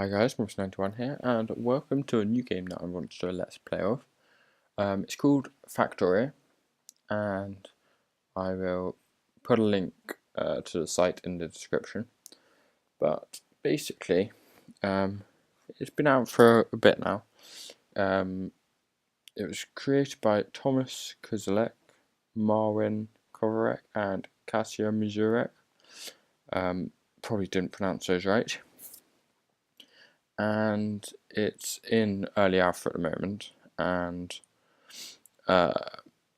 Hi guys, mobbsy91 here, and welcome to a new game that I want to do a Let's Play of. It's called Factorio, and I will put a link to the site in the description. But basically, it's been out for a bit now. It was created by Thomas Kozilek, Marwin Kovarek, and Kasia Mizurek. Probably didn't pronounce those right. And it's in early alpha at the moment, and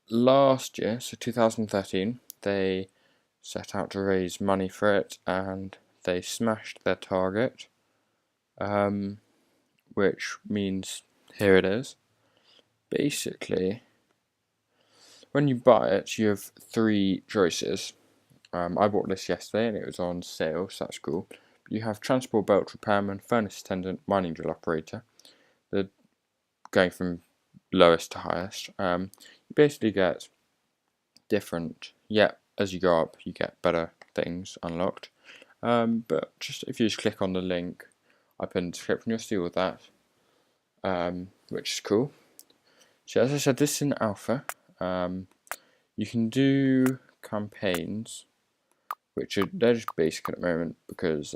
last year, so 2013, they set out to raise money for it, and they smashed their target, which means here it is. Basically, when you buy it, you have three choices. I bought this yesterday and it was on sale, so that's cool. You have transport belt repairman, furnace attendant, mining drill operator. They're going from lowest to highest. You basically get different, as you go up you get better things unlocked. But just if you just click on the link I put in the description, you'll see all that, which is cool. So as I said, this is in alpha. You can do campaigns, which they're just basic at the moment because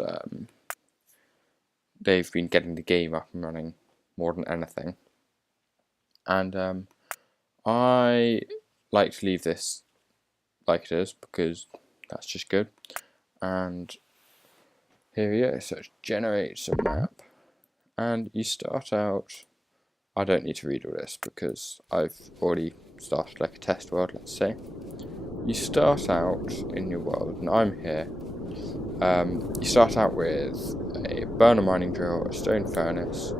they've been getting the game up and running more than anything. And I like to leave this like it is because that's just good. And here we go, so it generates a map, and you start out. I don't need to read all this because I've already started like a test world, let's say. You start out in your world, and I'm here. You start out with a burner mining drill, a stone furnace,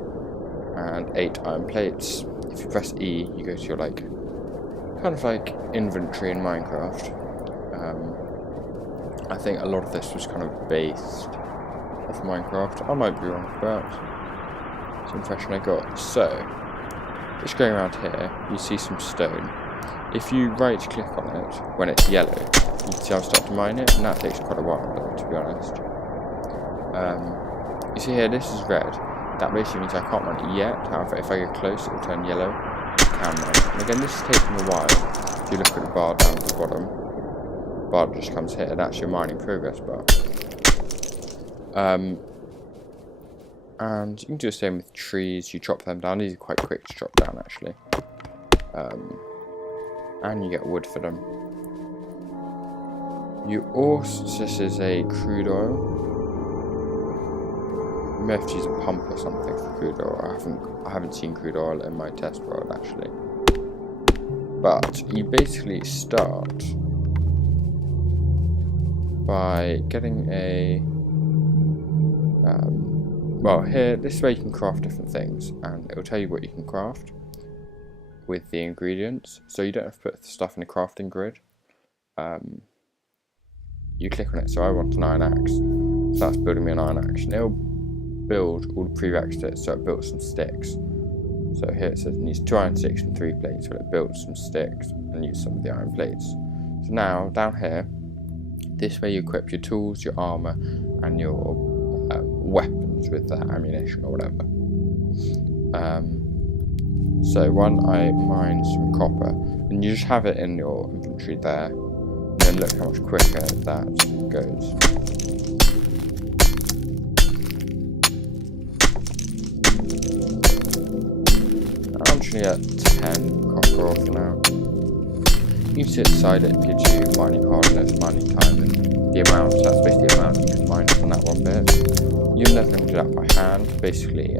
and 8 iron plates. If you press E, you go to your kind of like inventory in Minecraft. I think a lot of this was kind of based off Minecraft. I might be wrong, but it's the impression I got. So, just going around here, you see some stone. If you right click on it when it's yellow, you can see I'll start to mine it, and that takes quite a while, to be honest. You see here, this is red. That basically means I can't mine it yet. However, if I get close, it will turn yellow. I can mine it. And again, this is taking a while. If you look at the bar down at the bottom, the bar just comes here. That's your mining progress bar. And you can do the same with trees. You chop them down. These are quite quick to chop down, actually. And you get wood for them. You also, this is a crude oil. You may have to use a pump or something for crude oil. I haven't seen crude oil in my test world actually. But you basically start by getting a well, here, this is where you can craft different things, and it will tell you what you can craft with the ingredients, so you don't have to put the stuff in the crafting grid. You click on it, so I want an iron axe, so that's building me an iron axe, and it'll build all the prerequisites, so it builds some sticks. So here it says it needs 2 iron sticks and 3 plates, but it builds some sticks and use some of the iron plates. So now, down here, this way you equip your tools, your armour, and your weapons with that ammunition or whatever. So I mine some copper, and you just have it in your inventory there, and then look how much quicker that goes. I'm just going to get 10 copper off now. You can see at the side it gives you mining hardness, mining time, and the amount. So that's basically the amount you can mine from that one bit. You're never going to do that by hand. Basically,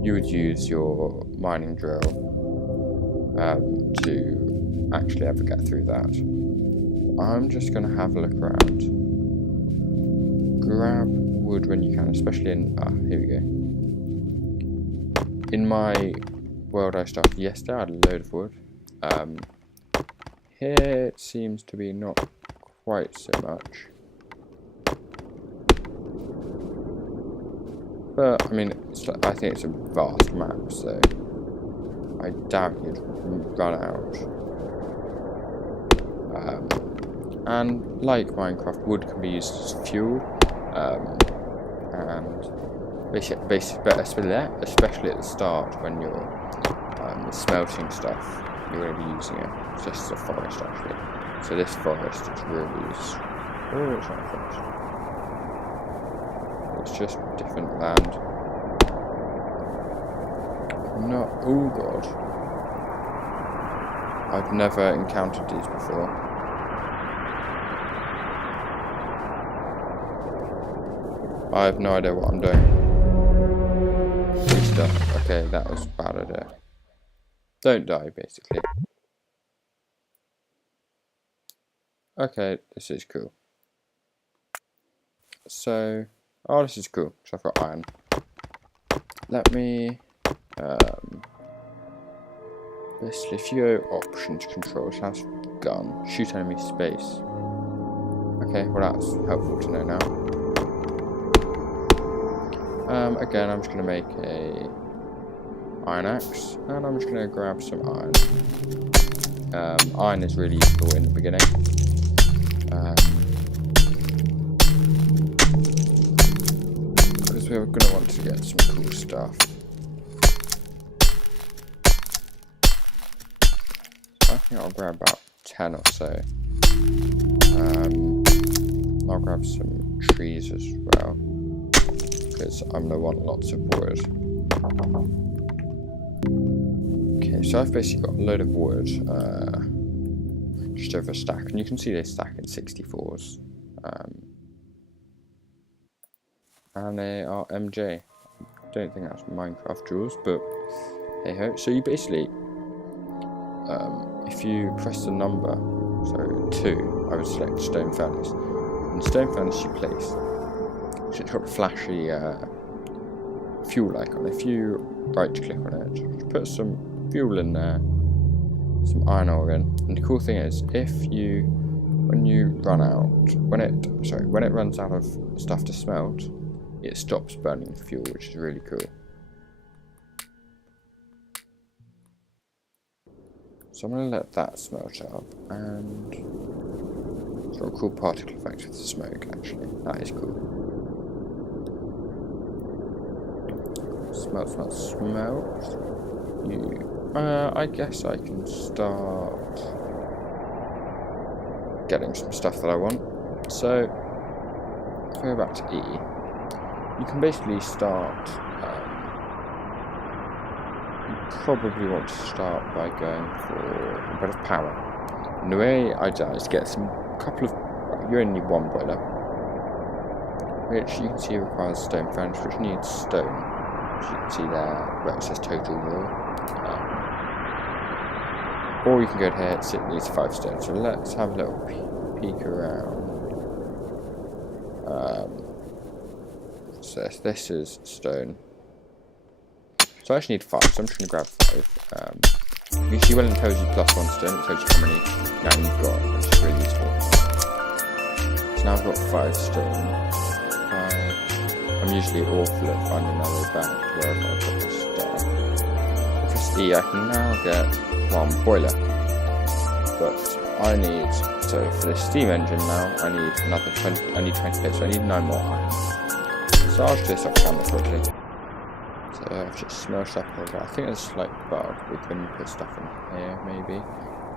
you would use your mining drill to actually ever get through that. I'm just going to have a look around. Grab wood when you can, especially in... here we go. In my world I started yesterday, I had a load of wood. Here it seems to be not quite so much. But, I mean, I think it's a vast map, so I doubt you'd run out. And like Minecraft, wood can be used as fuel, and especially at the start when you're smelting stuff, you're going to be using it. It's just a forest actually. So this forest is really useful. Oh, it's not a forest. It's just different land. No, oh god. I've never encountered these before. I have no idea what I'm doing. Restart. Okay, that was a bad idea. Don't die, basically. Okay, this is cool. So, oh, this is cool. So I've got iron. Let me, basically, if you go options, controls, have gun, shoot enemy space. Okay, well that's helpful to know now. Again, I'm just going to make a iron axe, and I'm just going to grab some iron. Iron is really useful in the beginning. Because we're going to want to get some cool stuff. So I think I'll grab about 10 or so. I'll grab some trees as well, because I'm going to want lots of wood. Okay, so I've basically got a load of wood, just over a stack, and you can see they stack in 64s. And they are MJ. I don't think that's Minecraft jewels, but hey ho. So you basically, if you press the number, so 2, I would select stone furnace. And stone furnace you place, so it's got a flashy fuel icon. If you right click on it, just put some fuel in there, some iron ore in, and the cool thing is, when it runs out of stuff to smelt, it stops burning fuel, which is really cool. So I'm going to let that smelt up, and it's got a cool particle effect with the smoke, actually. That is cool. Smelt. I guess I can start getting some stuff that I want. So, if I go back to E, you can basically start, you probably want to start by going for a bit of power. And the way I do is get you only need one boiler, which you can see requires stone furnace, which needs stone. As you can see there, where it says total raw. Or you can go here, it needs 5 stone. So let's have a little peek around. So this is stone. So I actually need 5, so I'm just going to grab 5. You can see when it tells you +1 stone, it tells you how many now you've got, which is really useful. So now I've got 5 stone. I'm usually awful at finding my way back to where I've got to start. Press E, I can now get 1 boiler. But I need, so for this steam engine now, I need another 20, I need 20 bits, so I need 9 more iron. So I'll just do this off camera quickly. So I've just smashed up over. I think there's a slight bug with when you put stuff in here, maybe.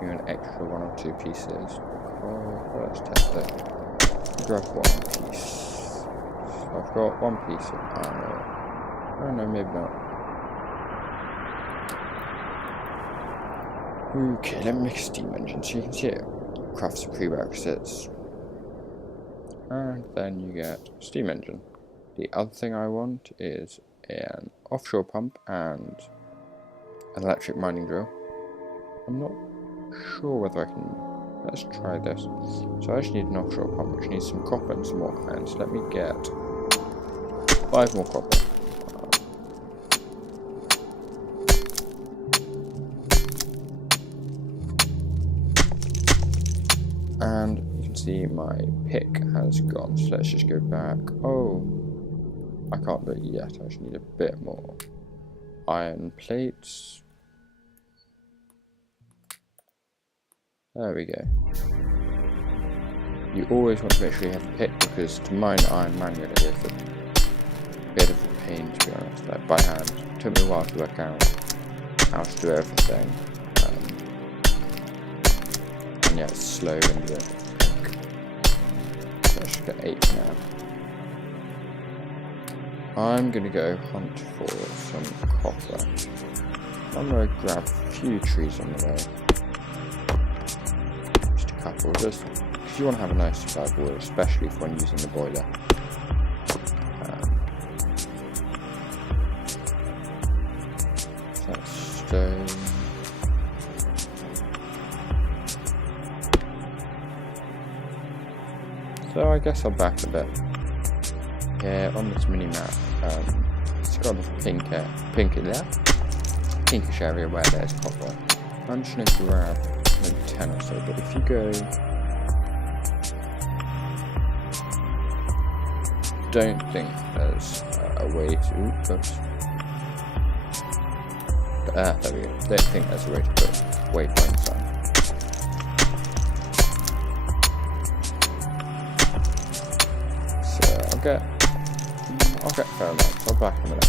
You an extra 1 or 2 pieces. Well, let's test it. Grab 1 piece. So I've got 1 piece of iron ore. Oh no, maybe not. Okay, let me make a steam engine so you can see it crafts the prerequisites. And then you get steam engine. The other thing I want is an offshore pump and an electric mining drill. I'm not sure whether I can. Let's try this. So I just need an offshore pump, which needs some copper and some more iron. So let me get 5 more copper. And you can see my pick has gone, so let's just go back. Oh, I can't do it yet, I just need a bit more iron plates. There we go. You always want to make sure you have a pick, because to mine iron manually is a bit of a pain, to be honest, like by hand. It took me a while to work out how to do everything. And yeah, it's slow when you do it. So I should get 8 for now. I'm gonna go hunt for some copper. I'm gonna grab a few trees on the way. Just a couple, just because you want to have a nice supply of wood, especially for when using the boiler. So that's stone. So I guess I'll back a bit. Yeah, on this mini map, it's got this pinkish area where there's copper. I'm just going to grab maybe 10 or so, but if you go... Don't think there's a way to... Oops. There we go. Don't think there's a way to put waypoints on. So I'll get fair amounts. I'll back in a minute.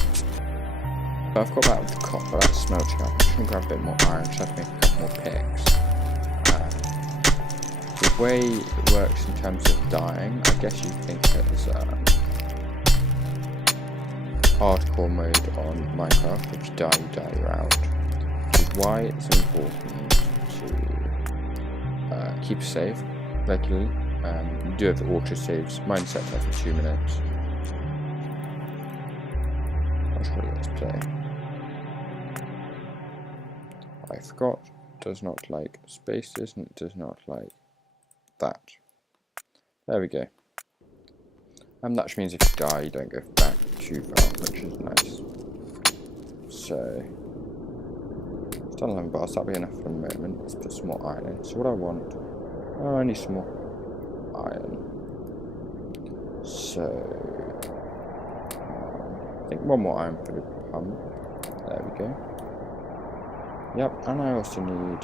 So I've got that with the copper, that's smelting up. I'm just going to grab a bit more iron, just have to make a couple more picks. The way it works in terms of dying, I guess you think it's hardcore mode on Minecraft. If you die, you're out. Which is why it's important to keep safe regularly. You do have the auto saves. Mine set there for 2 minutes. I'll just let this play. I forgot. Does not like spaces and it does not like that. There we go. That means if you die, you don't go back too far, which is nice. So, it's done 11 bars. That'll be enough for the moment. Let's put some more iron in. So what I want, I need some more iron. So, I think one more iron for the pump. There we go. Yep, and I also need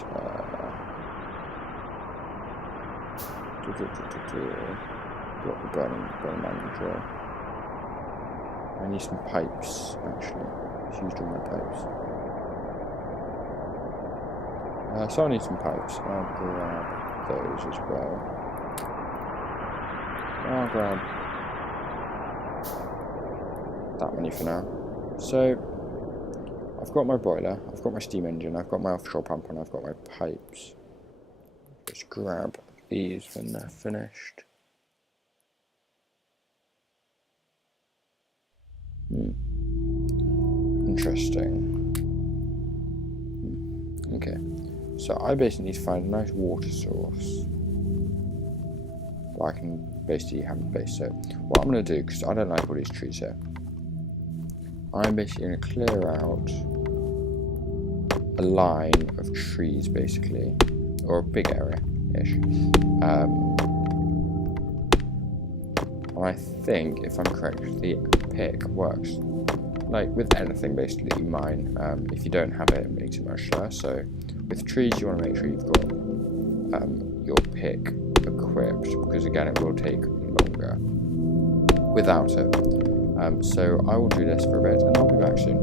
got the burning man drill. I need some pipes actually. I've used all my pipes. So I need some pipes. I'll grab those as well. I'll grab that many for now. So I've got my boiler, I've got my steam engine, I've got my offshore pump, and I've got my pipes. Just grab these when they're finished. Interesting. Okay, so I basically need to find a nice water source where I can basically have a base. So what I'm going to do, because I don't like all these trees here, I'm basically going to clear out a line of trees, basically, or a big area-ish. And I think, if I'm correct, the pick works. Like with anything, basically, you mine. If you don't have it, it makes it much slower. So with trees, you want to make sure you've got your pick equipped, because again, it will take longer without it. So I will do this for a bit, and I'll be back soon.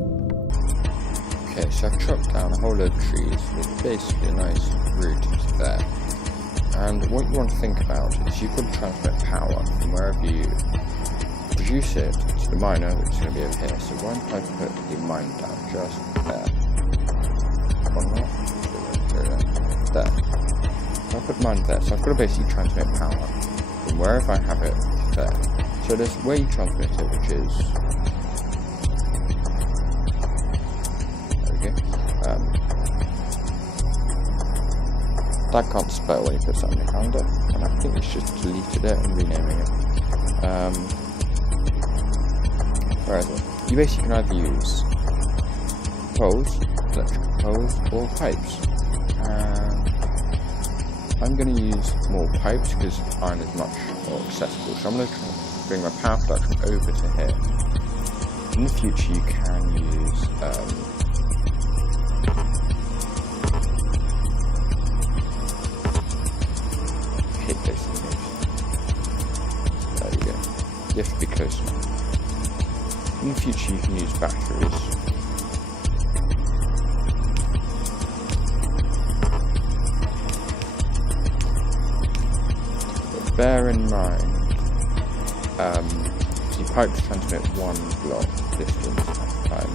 Okay, so I've chopped down a whole load of trees with basically a nice route to there. And what you want to think about is you could transmit power from wherever you produce it to the miner, which is going to be over here. So why don't I put the mine down just there? One more. There. So I'll put mine there. So I've got to basically transmit power from wherever I have it there. So there's a way you transmit it, which is... There we go. That can't spell when you put something in the calendar, and I think it's just deleted it and renaming it. Where is it? You basically can either use poles, electrical poles, or pipes. I'm going to use more pipes because iron is much more accessible, so I'm going to try and bring my power production over to here. In the future you can use there you go. You have to be close enough. in the future you can use batteries. But bear in mind, the pipes transmit 1 block distance at a time.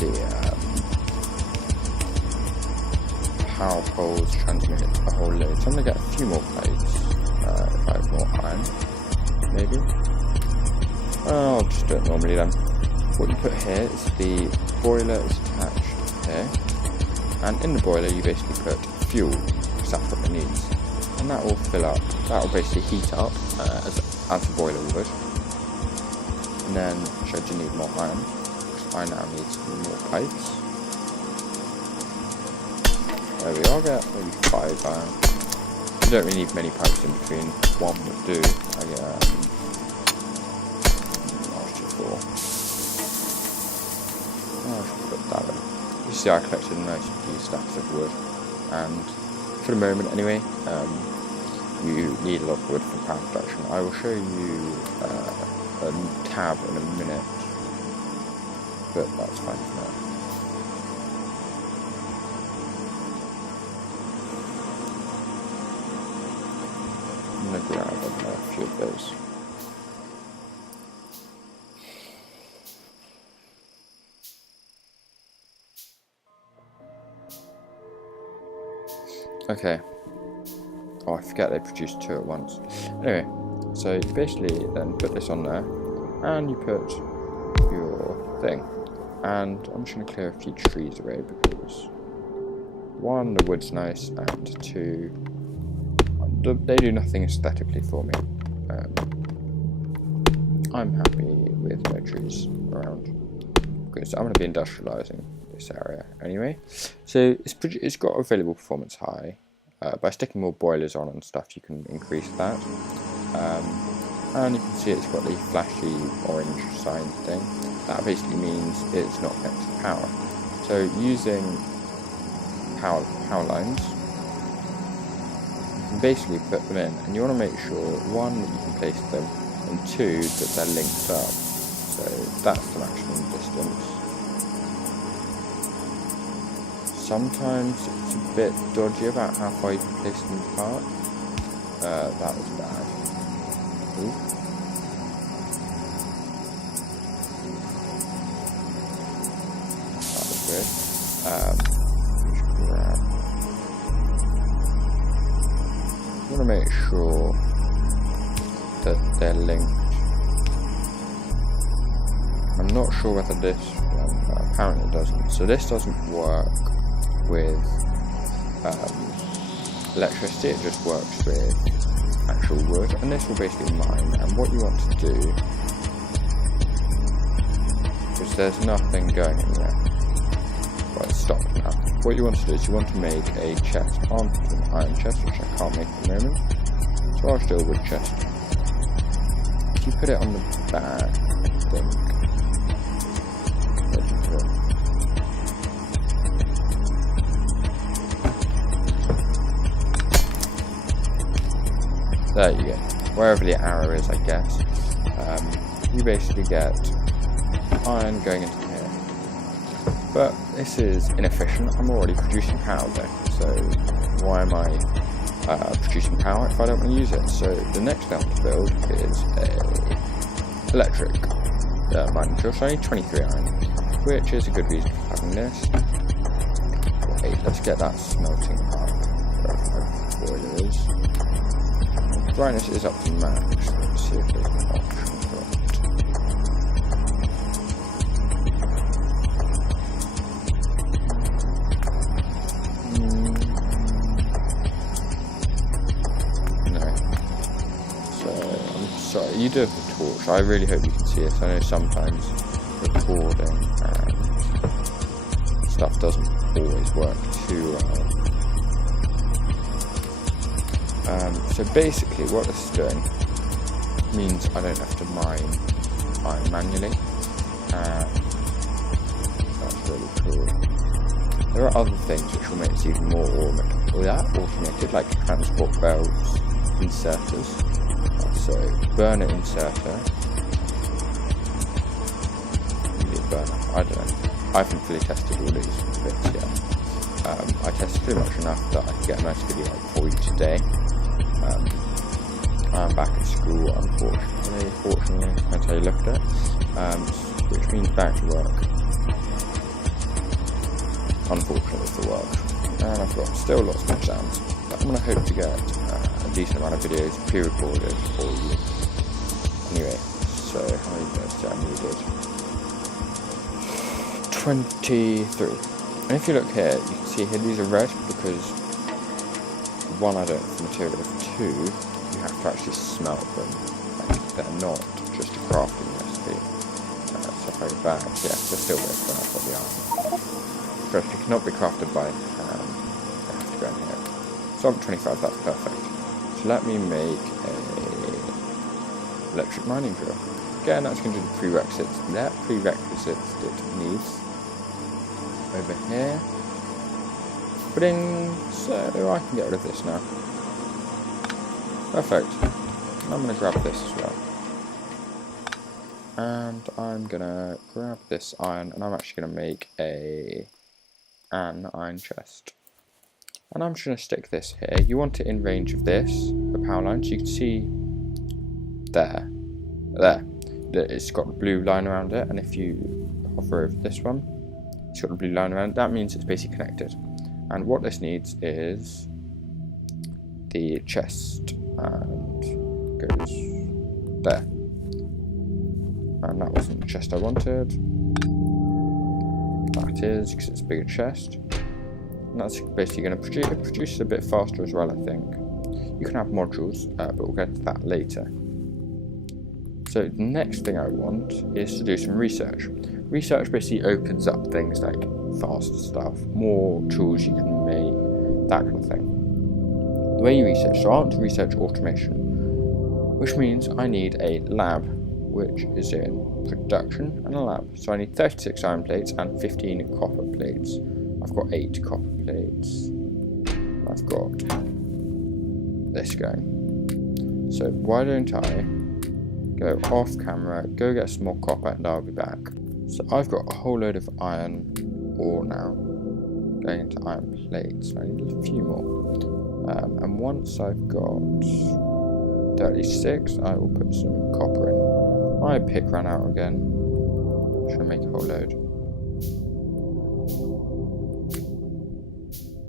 The power poles transmit a whole load. So I'm going to get a few more pipes if I have more iron, maybe. I'll just do it normally then. What you put here is the boiler is attached here, and in the boiler you basically put fuel, because that's what it needs, and that will fill up. That will basically heat up as the boiler would. And then should you need more iron, because I now need some more pipes. There we are, get maybe 5 iron. You don't really need many pipes in between, 1 would do. I get 4. I should put that in. You see I collected a nice few stacks of wood, and for the moment anyway, you need a lot of wood for power production. I will show you a tab in a minute, but that's fine for now. I'm going to grab a few of those. Okay. Oh, I forget they produce 2 at once. Anyway, so you basically then put this on there, and you put your thing. And I'm just going to clear a few trees away because 1, the wood's nice, and 2, they do nothing aesthetically for me. I'm happy with no trees around because I'm going to be industrialising this area anyway. So it's got available performance high. By sticking more boilers on and stuff, you can increase that. And you can see it's got the flashy orange sign thing. That basically means it's not connected to power. So using power lines, you can basically put them in, and you want to make sure 1 that you can place them, and 2 that they're linked up. So that's the maximum distance. Sometimes it's a bit dodgy about how far you can place them apart. That was bad. Ooh. That was good. I want to make sure that they're linked. I'm not sure whether this one, apparently it doesn't. So this doesn't work with electricity, it just works with actual wood, and this will basically mine. And what you want to do, because there's nothing going in there, well, it's stopped now. What you want to do is you want to make a chest onto an iron chest, which I can't make at the moment, so I'll do a wood chest. If you put it on the back, I think, where did you put it? There you go, wherever the arrow is, I guess. You basically get iron going into here. But this is inefficient. I'm already producing power there, so why am I producing power if I don't want to use it? So the next thing I want to build is a electric mining tool. So I need 23 iron, which is a good reason for having this. Okay, let's get that smelting up wherever my boiler is. Brightness is up to max. Let's see if there's an option for it. No. So, I'm sorry, you do have the torch. I really hope you can see it. I know sometimes recording and stuff doesn't always work too well. So basically what this is doing means I don't have to mine iron manually. That's really cool. There are other things which will make this even more automated, like transport belts, inserters. So burner inserter. I haven't fully tested all these bits yet. I tested pretty much enough that I can get a nice video out for you today. I'm back at school, fortunately, depends how you look at it, which means back to work, unfortunately for work, and I've got still lots of exams, but I'm going to hope to get a decent amount of videos pre-recorded for you. Anyway, so how many videos I needed? 23, and if you look here, you can see here these are red because one, I don't have the material, two, you have to actually smelt them. Like, they're not just a crafting recipe. So if I go back, yeah, they're still red, but I've got the iron. But it cannot be crafted by hand. I have to go in here. So I'm at 25, that's perfect. So let me make a electric mining drill. Again, that's going to do the prerequisites. That prerequisites it needs over here. So I can get rid of this now. Perfect. And I'm going to grab this as well. And I'm going to grab this iron, and I'm actually going to make an iron chest. And I'm just going to stick this here. You want it in range of this, the power line, so you can see there, that it's got a blue line around it, and if you hover over this one, it's got a blue line around it. That means it's basically connected. And what this needs is the chest, and goes there. And that wasn't the chest I wanted. That is, because it's a bigger chest. And that's basically going to produce a bit faster as well, I think. You can have modules, but we'll get to that later. So the next thing I want is to do some research. Research basically opens up things like faster stuff, more tools you can make, that kind of thing. The way you research, so I want to research automation, which means I need a lab, which is in production, and a lab. So I need 36 iron plates and 15 copper plates. I've got 8 copper plates. I've got this going. So why don't I go off camera, go get some more copper, and I'll be back. So I've got a whole load of iron ore now, going into iron plates. I need a few more. And once I've got 36, I will put some copper in. My pick ran out again. I'm just going to make a whole load.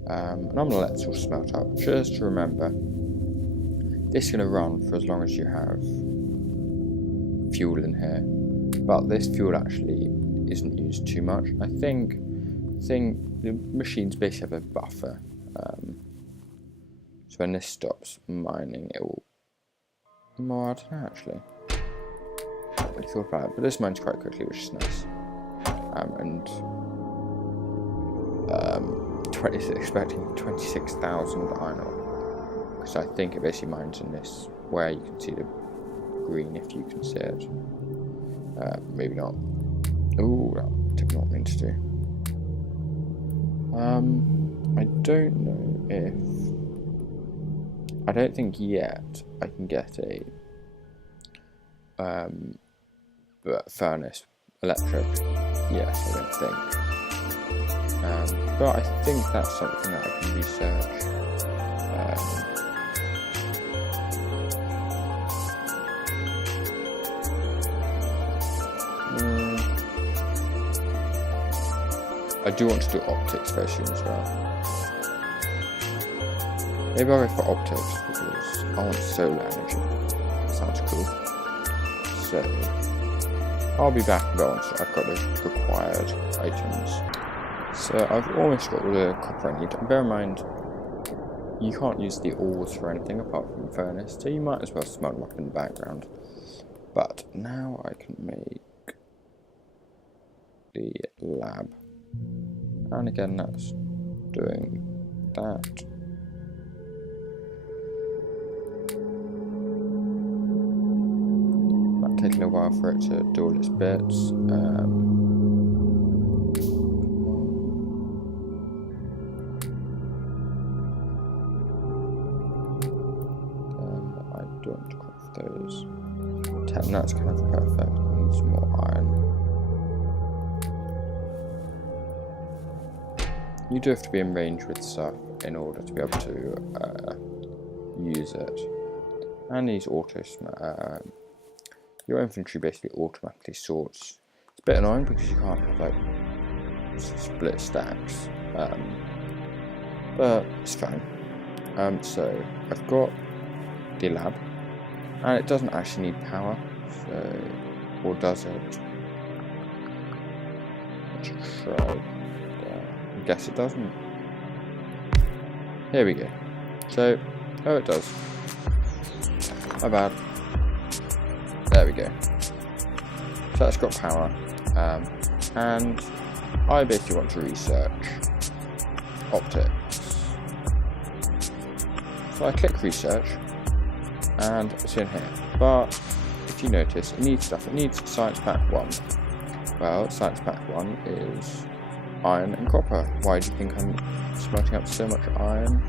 And I'm going to let this all smelt up. Just to remember, this is going to run for as long as you have fuel in here. But this fuel actually isn't used too much. I think the machines basically have a buffer. So when this stops mining, it will... Well, I don't know actually. I haven't really thought about it, but this mines quite quickly, which is nice. Expecting 26,000 iron ore, because I think it basically mines in this where you can see the green if you can see it. Maybe not. Ooh, that did not mean to do. I don't know if... I don't think yet I can get a furnace electric. Yes, I don't think. But I think that's something that I can research. I do want to do optics very soon as well. Maybe I'll go for optics because I want solar energy. Sounds cool. So I'll be back once I've got the required items. So I've almost got all the copper I need. Bear in mind, you can't use the ores for anything apart from the furnace, so you might as well smelt them up in the background. But now I can make the lab. And again, that's doing that. Might take a little while for it to do all its bits. I do want to craft those. 10, that's kind of perfect. I need some more iron. you do have to be in range with stuff in order to be able to use it. And these your infantry basically automatically sorts. It's a bit annoying because you can't have like split stacks, but it's fine. So I've got the lab, and it doesn't actually need power, so, or does it? Let's try. I guess it doesn't. Here we go. So, oh, it does. My bad. There we go. So that's got power, and I basically want to research optics. So I click research, and it's in here. But if you notice, it needs stuff. It needs science pack 1. Well, science pack 1 is iron and copper. Why do you think I'm smelting up so much iron?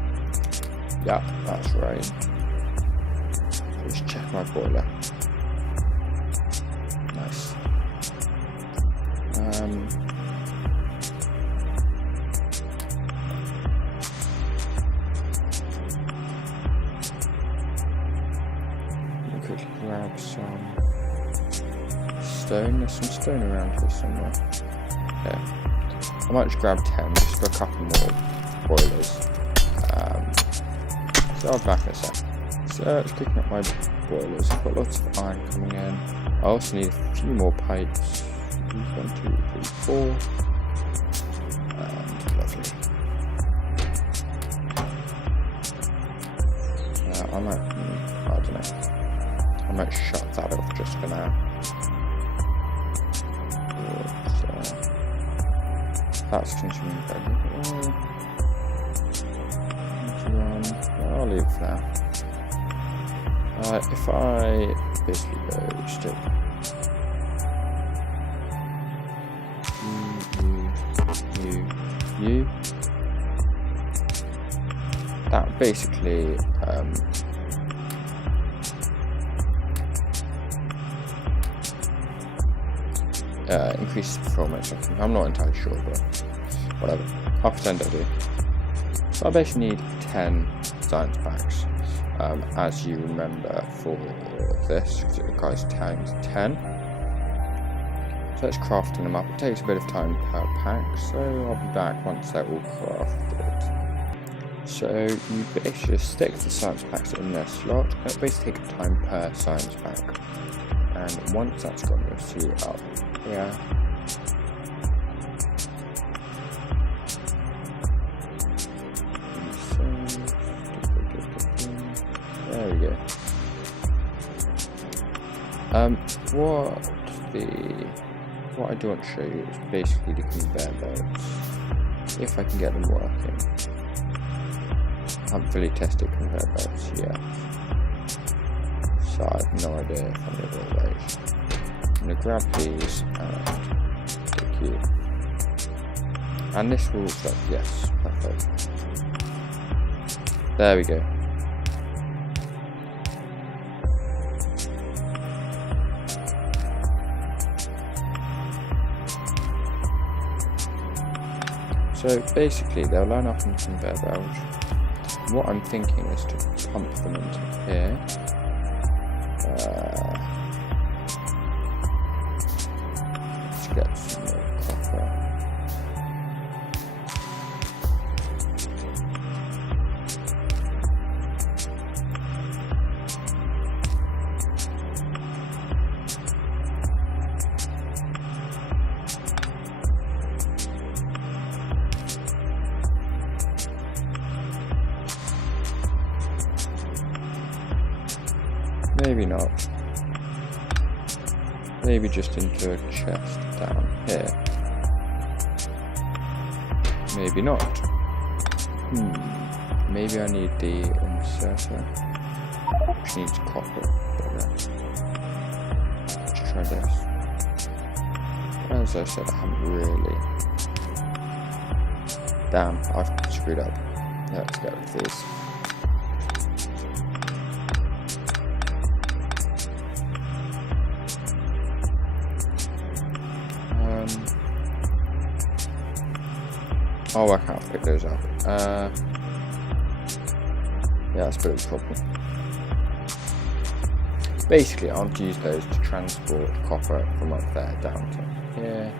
Yep, that's right. Let's check my boiler. Nice. Quickly grab some stone. There's some stone around here somewhere. Yeah. I might just grab 10 just for a couple more boilers. So I'll be back in a sec. So it's kicking up my boilers. I've got lots of iron coming in. I also need a few more pipes. 1, 2, 3, 4. Lovely. I don't know. I might shut that off just for now. That's consuming better. I'll leave it for now. If I basically go stick you, that basically increases performance. I'm not entirely sure, but whatever. I'll pretend I do. So I basically need 10 science packs, as you remember for this, because it requires times 10. So it's crafting them up. It takes a bit of time per pack, so I'll be back once they're all crafted. So you basically stick the science packs in their slot. It'll basically take time per science pack. And once that's gone, you'll see up here. There we go. What I do want to show you is basically the conveyor belts, if I can get them working. I haven't fully tested conveyor belts yet, so I have no idea if I'm going to do those. I'm going to grab these and take you. And this will stop, yes, perfect. There we go. So basically they'll line up on the conveyor belt. What I'm thinking is to pump them into here. Let's get some more copper. Maybe not. Maybe just into a chest down here. Maybe not. Maybe I need the inserter, which needs copper. Let's try this. As I said, I haven't really. Damn, I've screwed up. Let's get rid of these. I'll work out how to pick those up. Yeah, that's a bit of a problem. Basically, I want to use those to transport copper from up there down to here.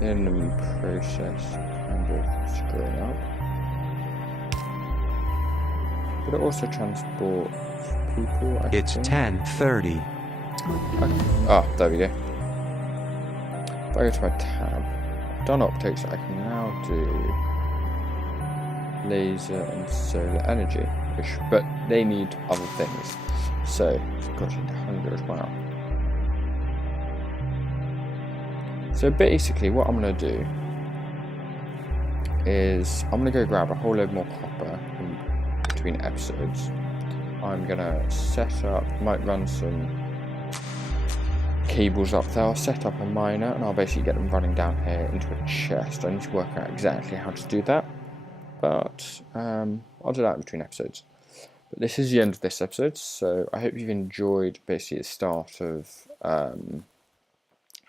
In the process, kind of screwing up. But it also transports people, I It's think. 10:30. Ah, there we go. If I go to my tab, I've done optics, I can now do laser and solar energy, but they need other things. So, it's got to 100, wow. So basically what I'm going to do is I'm going to go grab a whole load more copper in between episodes. I'm going to set up, might run some cables up there. I'll set up a miner and I'll basically get them running down here into a chest. I need to work out exactly how to do that, but I'll do that in between episodes. But this is the end of this episode, so I hope you've enjoyed basically the start of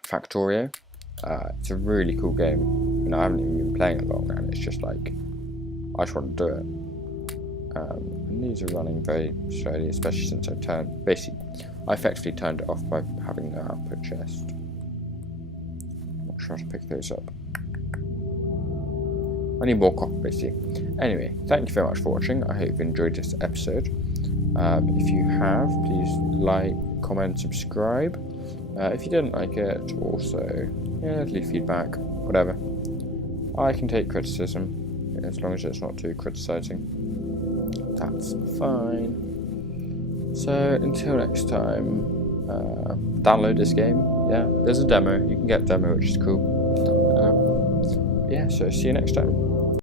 Factorio. It's a really cool game. You know, I haven't even been playing it long, and it's just like I just want to do it. And these are running very slowly, especially since I effectively turned it off by having the output chest. I'm not sure how to pick those up. I need more copper, basically. Anyway, thank you very much for watching. I hope you enjoyed this episode. If you have, please like, comment, subscribe. If you didn't like it, also, yeah, leave feedback, whatever. I can take criticism, as long as it's not too criticizing. That's fine. So, until next time, download this game. Yeah, there's a demo. You can get a demo, which is cool. Yeah, so see you next time.